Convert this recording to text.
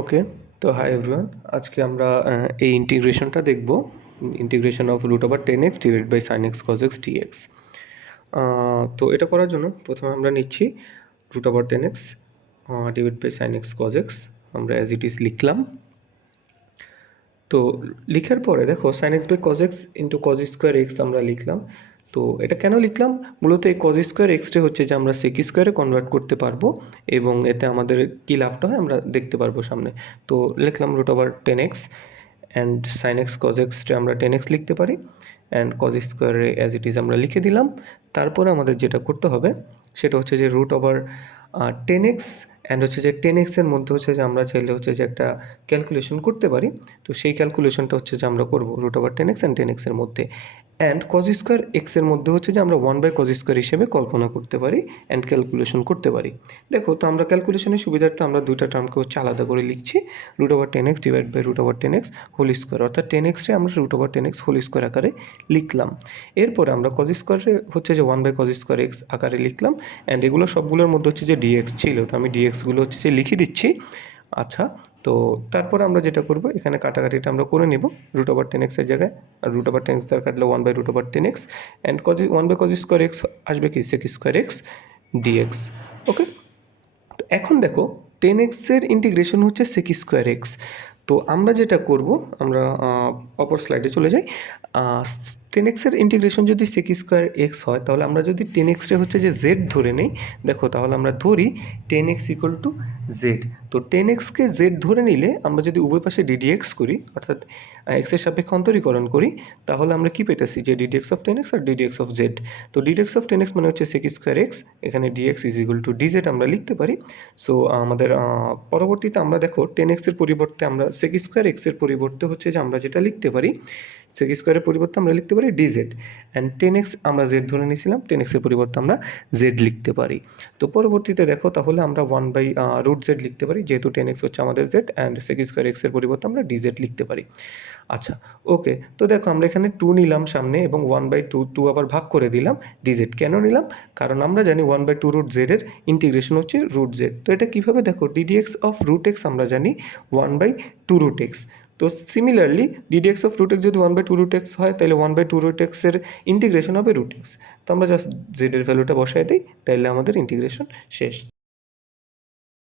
ওকে, তো hi everyone, আজকে আমরা এই ইন্টিগ্রেশনটা দেখব, integration of root over 10x divide by sine X cos X D X. তো এটা করার জন্য প্রথমে আমরা নিচ্ছি root over 10x divide by sine X cos X, আমরা অ্যাজ ইট ইজ লিখলাম। তো লিখার পরে দেখো sine X by cos X into cos square X আমরা লিখলাম। তো এটা কেন লিখলাম? মূলত এই কজ স্কোয়ার এক্সটা হচ্ছে যে আমরা সেক স্কোয়ারে কনভার্ট করতে পারবো এবং এতে আমাদের কী লাভটা হয় আমরা দেখতে পারবো সামনে। তো লিখলাম root over 10x and sine X cos এক্সটা আমরা 10x লিখতে পারি অ্যান্ড কজ স্কোয়ারে অ্যাজ ইট ইজ আমরা লিখে দিলাম। তারপরে আমাদের যেটা করতে হবে সেটা হচ্ছে যে রুট ওভার 10x অ্যান্ড হচ্ছে যে 10x এর মধ্যে হচ্ছে যে আমরা চাইলে হচ্ছে যে একটা ক্যালকুলেশন করতে পারি। তো সেই ক্যালকুলেশনটা হচ্ছে যে আমরা করবো root over 10x and 10x এর মধ্যে, অ্যান্ড কজ স্কোয়ার এক্সের মধ্যে হচ্ছে যে আমরা 1/cos স্কোয়ার হিসেবে কল্পনা করতে পারি অ্যান্ড ক্যালকুলেশন করতে পারি। দেখো, তো আমরা ক্যালকুলেশনের সুবিধার্থে আমরা দুইটা টার্মকে হচ্ছে আলাদা করে লিখছি, root over 10x divide by root over 10x whole square, অর্থাৎ 10xরে আমরা root over 10x whole square আকারে লিখলাম। এরপরে আমরা কজ স্কোয়ারে হচ্ছে যে 1/cos স্কোয়ার এক্স আকারে লিখলাম, অ্যান্ড এগুলো সবগুলোর মধ্যে হচ্ছে যে ডিএক্স ছিল, তো আমি ডিএক্সগুলো হচ্ছে যে লিখে দিচ্ছি। আচ্ছা, তো তারপরে আমরা যেটা করবো এখানে কাটাকাটিটা আমরা করে নেব রুট ওভার 10x এর জায়গায়, আর রুট ওভার 10x দ্বারা কাটলে 1/root over 10x and 1/cos square x আসবে কি সেক স্কোয়ার এক্স ডিএক্স। ওকে, তো এখন দেখো 10x এর ইন্টিগ্রেশন হচ্ছে সেক স্কোয়ার এক্স। তো আমরা যেটা করব, আমরা অপর স্লাইডে চলে যাই। 10x এর ইন্টিগ্রেশন যদি সেক স্কোয়ার এক্স হয়, তাহলে আমরা যদি 10xরে হচ্ছে যে জেড ধরে নিই, দেখো তাহলে আমরা ধরি 10x ইকুয়াল টু জেড। তো 10xকে জেড ধরে নিলে আমরা যদি উভয় পাশে ডিডিএক্স করি, অর্থাৎ এক্সের সাপেক্ষে অন্তরীকরণ করি, তাহলে আমরা কি পেতেছি যে ডিডিএক্স অফ 10x আর ডিডিএক্স অফ জেড। তো ডিডিএক্স অফ 10x মানে হচ্ছে সেক স্কোয়ার এক্স, এখানে D X is equal to D Z আমরা লিখতে পারি। সো আমাদের পরবর্তীতে আমরা দেখো 10x এর পরিবর্তে আমরা সেক স্কোয়ার এক্সের পরিবর্তে হচ্ছে যে আমরা যেটা লিখতে পারি, সেক স্কোয়ারের পরিবর্তে আমরা লিখতে পারি ডিজেড, অ্যান্ড 10x আমরা জেড ধরে নিয়েছিলাম, 10x এর পরিবর্তে আমরা জেড লিখতে পারি। তো পরবর্তীতে দেখো তাহলে আমরা 1/root z লিখতে পারি, যেহেতু 10x হচ্ছে আমাদের জেড, অ্যান্ড সেক স্কোয়ার এক্সের পরিবর্তে আমরা ডিজেড লিখতে পারি। আচ্ছা, ওকে, তো দেখো আমরা এখানে 2 নিলাম সামনে এবং 1/2 আবার ভাগ করে দিলাম ডিজেড। কেন নিলাম? কারণ আমরা জানি 1/2 root z এর ইন্টিগ্রেশন হচ্ছে root z। তো এটা কীভাবে দেখো, ডিডিএক্স অফ রুট এক্স আমরা জানি 1/2 root x। তো similarly D D X of root X যদি 1/2 root x হয়, তাহলে 1/2 root x এর ইন্টিগ্রেশন হবে root x। তো আমরা জাস্ট জেডের ভ্যালুটা বসাই দিই, তাহলে আমাদের ইন্টিগ্রেশন শেষ।